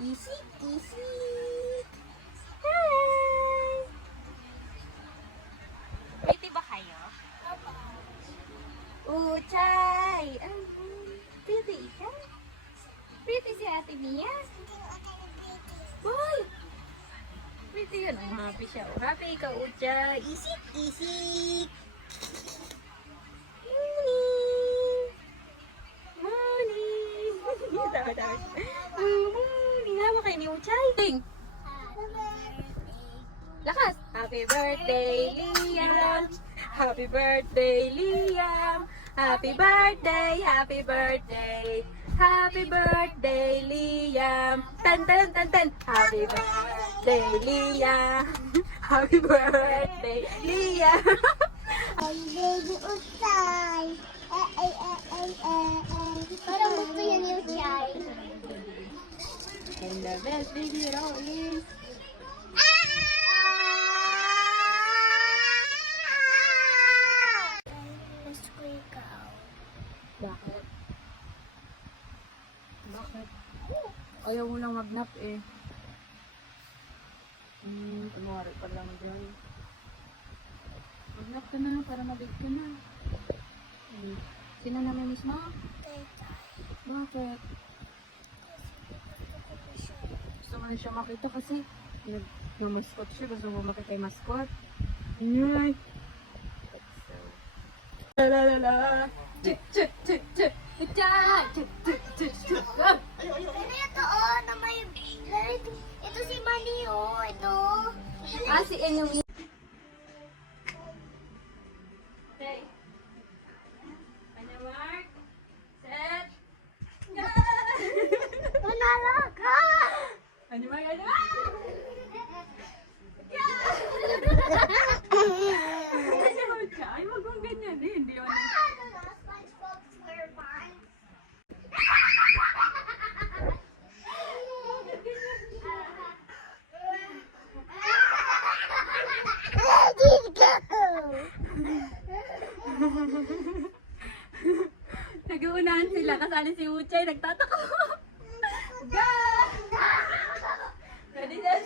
Isik, isik. Hi! Pretty ba kayo? Uchay! Pretty ka? Pretty si Ate Mia? Boy! Pretty yun. Ang happy siya. Happy ka, Uchay. Isik, isik. Morning! Morning! Morning! Hawak kayo ni Uchay. Lakas! Happy birthday, Liam! Happy birthday, Liam! Happy birthday, happy birthday! Happy birthday, Liam! Tan tan tan tan! Happy birthday, Liam! Happy birthday, Liam! Ay, baby Uchay. Parang gusto yan yung Uchay. And the best baby roll is... Gusto ko ikaw. Bakit? Bakit? Ayaw mo lang mag-nap eh. Kumari pa lang dyan. Mag-nap ka na para mabig ka na. Sino namimiss mo? Bakit? Gusto mo na siya makita kasi nag-mascot siya. Gusto mo makita yung mascot. Yay! La la la la! Chik chik chik chik! Chik chik chik chik chik! Ano ito, na may... Ito si Mali, oh. Ito. Si Enemy. Okay. Kanya mark. Set. Go! Manalaga! Kanya mark. Kanya mark. Ay, wag mong ganyan eh. Hindi yun. SpongeBob SquarePants. Nag-uunahan sila. Kasali si Uchay. Nagtataka. Go! Ready, Dad?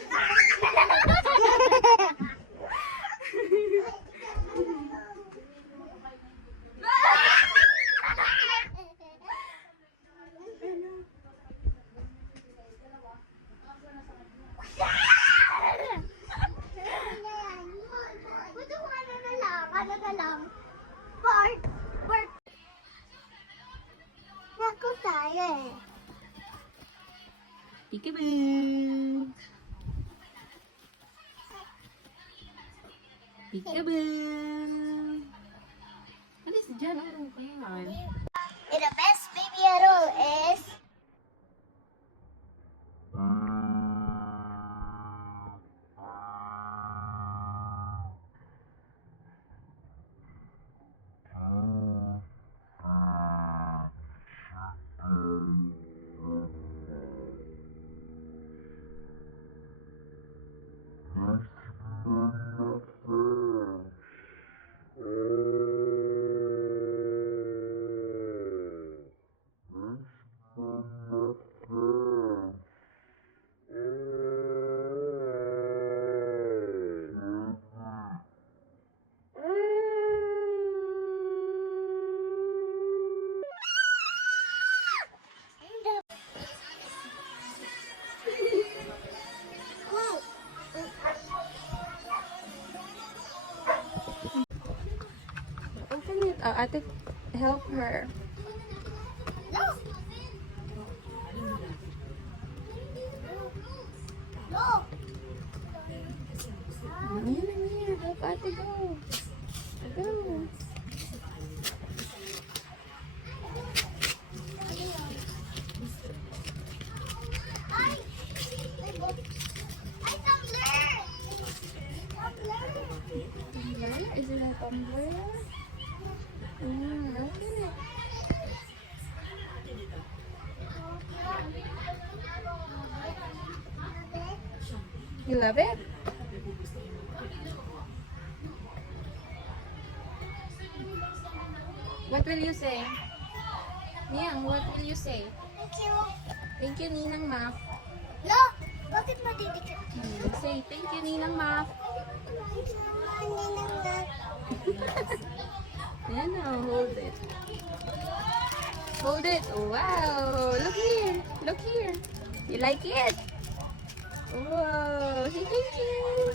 Buto ko ano na lang. Part. Naku tayo eh. Peekaboo! Peekaboo! Alis dyan, ano ba yan? And the best baby arrow is... Open it. Ate, help her. No! No! Here, help Ate go. Go. Ay! Ay, tumbler! Tumbler! Is it a tumbler? Open it. You love it? What will you say? Niang, what will you say? Thank you. Thank you, Ninang Mac. Lo, bakit madidikit? Say thank you, Ninang Mac. Ayan na, hold it. Hold it. Wow. Look here. Look here. You like it? Wow. Say thank you.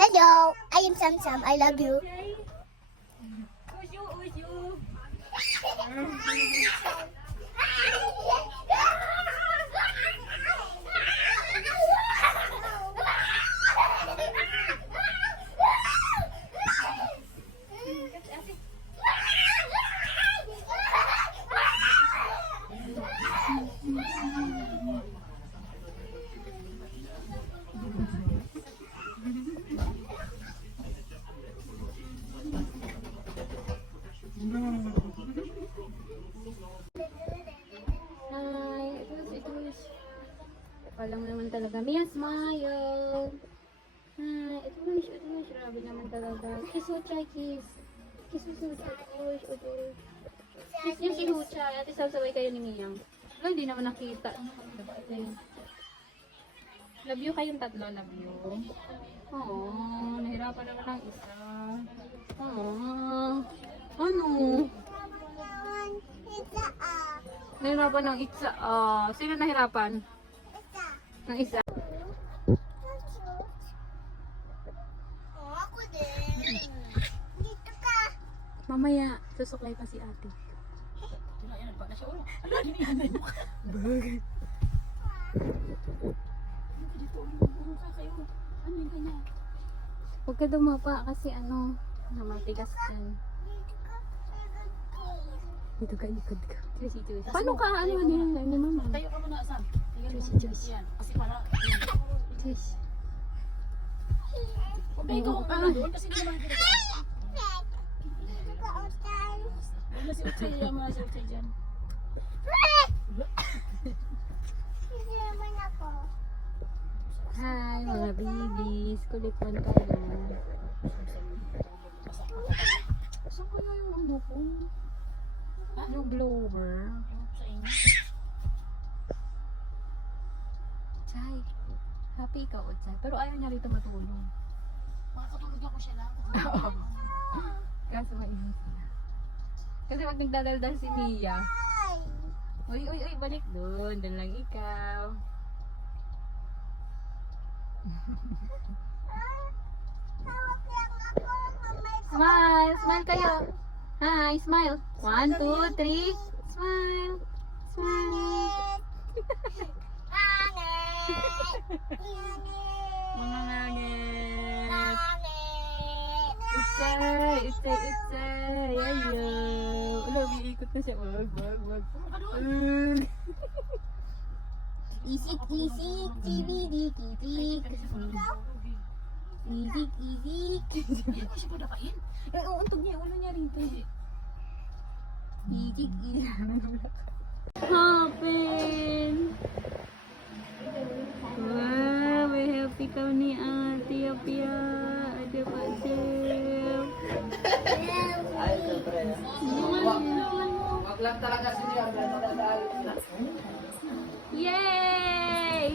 Hello, I am Sam Sam. I love you. Hi. Ito is. Walang naman talaga. Mia, smile. Hi. Ito is. Grabe naman talaga. Kiss mo, Chay, kiss. Kiss mo, Uy. Kiss niya si Hucha. Ate, sasaway kayo ni Mia. Wala, hindi naman nakita. Love you kayong tatlo. Love you. Oo. Nahirapan naman ang isa. Oo. Ano? Nahirapan ng isa. Sino nahirapan? Ng isa. Oh, ako din. Dito ka. Mamaya, susuklay pa si ate. Huwag ka dumapa kasi ano, namatigas yan. Dito ka, ikod ka. Paano ka, ano niya? Ano mama? Tayo ka muna, Sam. Joyce. Yan. Kasi para, Joyce. okay, ikaw ka na doon kasi hindi naman dito. Dito ka, Oscar. Wala si Utsay, yan mga si Utsay dyan. Hindi naman ako. Hi mga babies. Kulit man kayo. Saan kaya yung ano ko? Yung blower. Sa inyo. Chay. Happy ka, Utsay. Pero ayaw niya rito matulog. Makakatulog ako siya lang. Kaso mainit na. Kasi pag nagdadaldal si Mia. Uy, balik doon. Doon lang ikaw. Hawak lang ako. Mamay ko. Smile! Smile kayo! Hi! Smile! 1, 2, 3. Smile! Smile! Mga ngangit! Utsay! Ayaw! Ulo, umiikot na siya. Wag. Isik, tibidi, kibik. Isik. Hindi siya pa nakain. Uuntog niya, ulo niya rito. Isik. Happen! Wow, may happy kami ni Ate Apia. Ate Pasel. Wag lang talaga siya. Yay!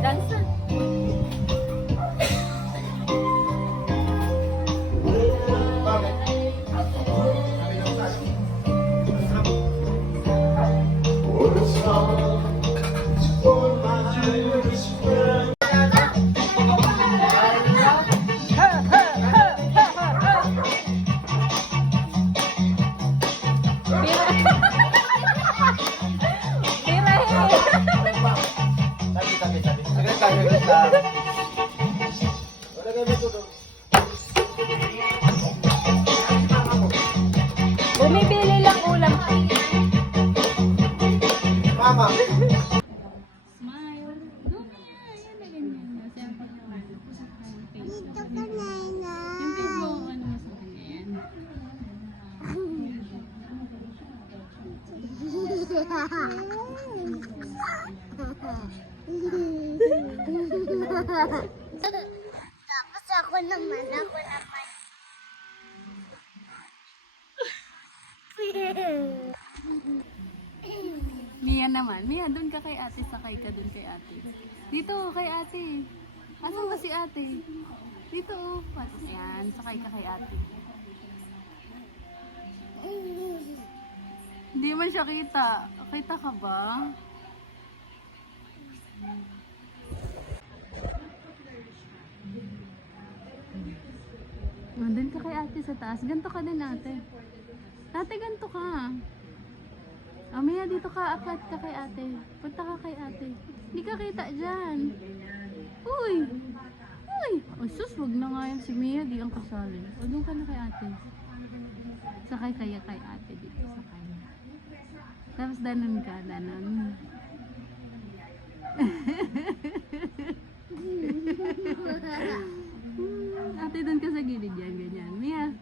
Dansa. Bumibili lang ulam. Mama. Smile. Tapos ako naman. Mia naman. Mia, doon ka kay ate. Sakay ka doon kay ate. Dito, kay ate. Asan ba si ate? Dito, oh. Yan, sakay ka kay ate. Hindi man siya kita. Kita ka ba? Doon ka kay ate sa taas. Ganto ka din ate. Ate, ganto ka. Mia, dito ka. Akat ka kay ate. Punta ka kay ate. Hindi ka kita dyan. Uy! Uy! Oh, sus, wag na nga yan si Mia. Di ang kasali. O, doon ka na kay ate. Sakay kaya kay ate dito. Sakay. Tapos danan ka. Danan. Ate, doon ka sa gilid yan. Ganyan. Mia.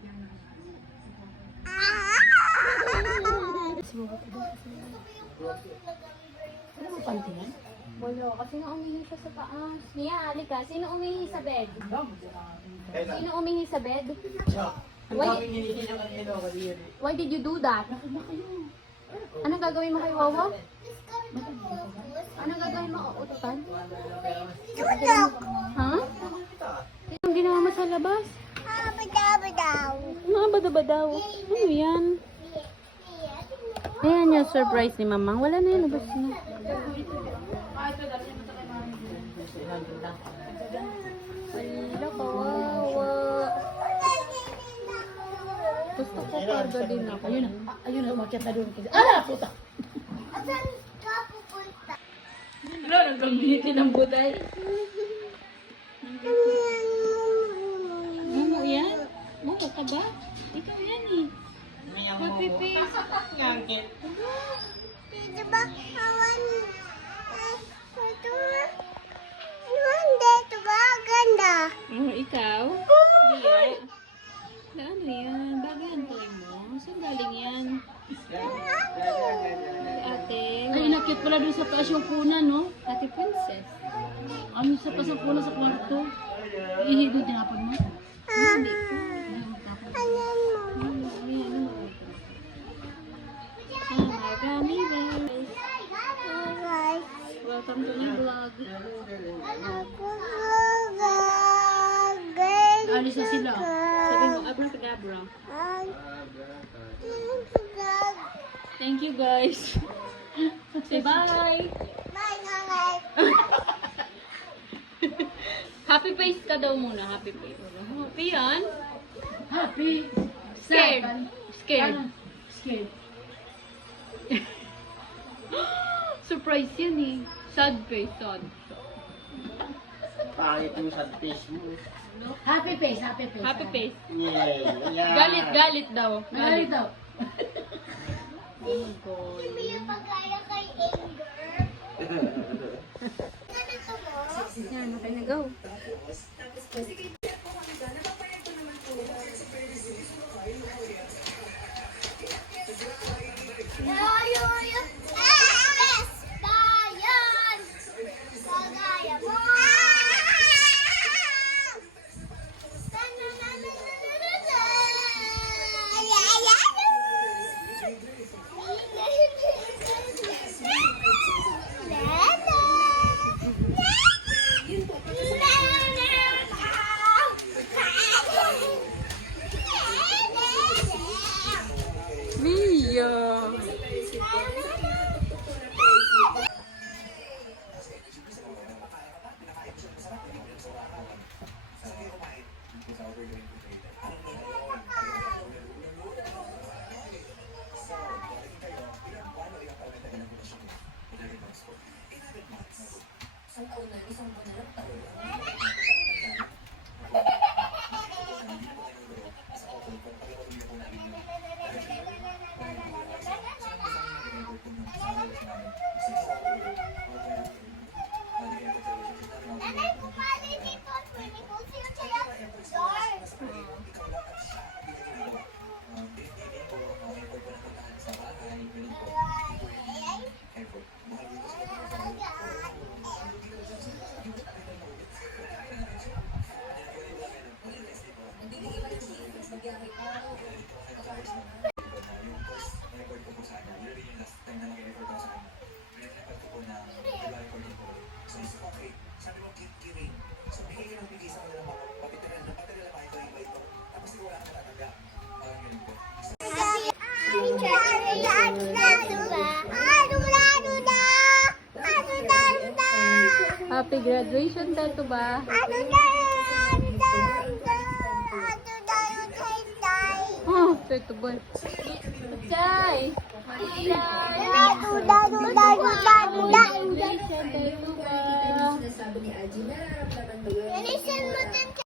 Ano mo pantingin? Wala, kasi naumihi siya sa taas. Mia, halika. Sino umihi sa bed? Sino umihi sa bed? Why did you do that? Anong gagawin mo kay Wawa? Anong gagawin mo? Uututan? Ha? Anong ginawa mo sa labas? Badaw. Ano yan? Ayan yung surprise ni Mamang. Wala na yun. Labas na. Wala, kawawa. Gusto ko karga din ako. Ayun na, umakyat na doon. Ah, puta! Saan ka pupunta? Wala, nagkambitin ang buday. Ano yan? Buka ka ba? Ikaw yan eh. Happy face. Dito ba? Awan. Ito ba? Dito ba? Ganda. Oh, ikaw? Iya. Ano yan? Bagay ang kulay mo. Saan galing yan? Ate. Ay, nakit pala doon sa taas yung kuna, no? Ate Princess. Ano sa pa sa kuna sa kwarto? Ihigo tinapon mo? Hindi ko. Ayan mo. Marami guys. Guys. Welcome to my vlog. Alis na sila. Sabi mo, abracadabra. Thank you guys. Say bye. Bye, nanay. Happy face ka daw muna. Happy face. Happy yan? Happy. Scared. Sad. Scared. Ano? Scared. Surprise yan eh. Sad face. Sad. Pangit yung sad face mo. Happy face, happy face. Happy face. Yeah. Galit daw. Galit daw. Hindi yung pagkaya kay Anger. Ganito mo? Yan, okay na go. Best bayan! Kagaya mo! Mia. Happy graduation, Teto ba? Ano Oh, Teto ba? Chay! Chay! Graduation, Teto ba? Nanisan mo din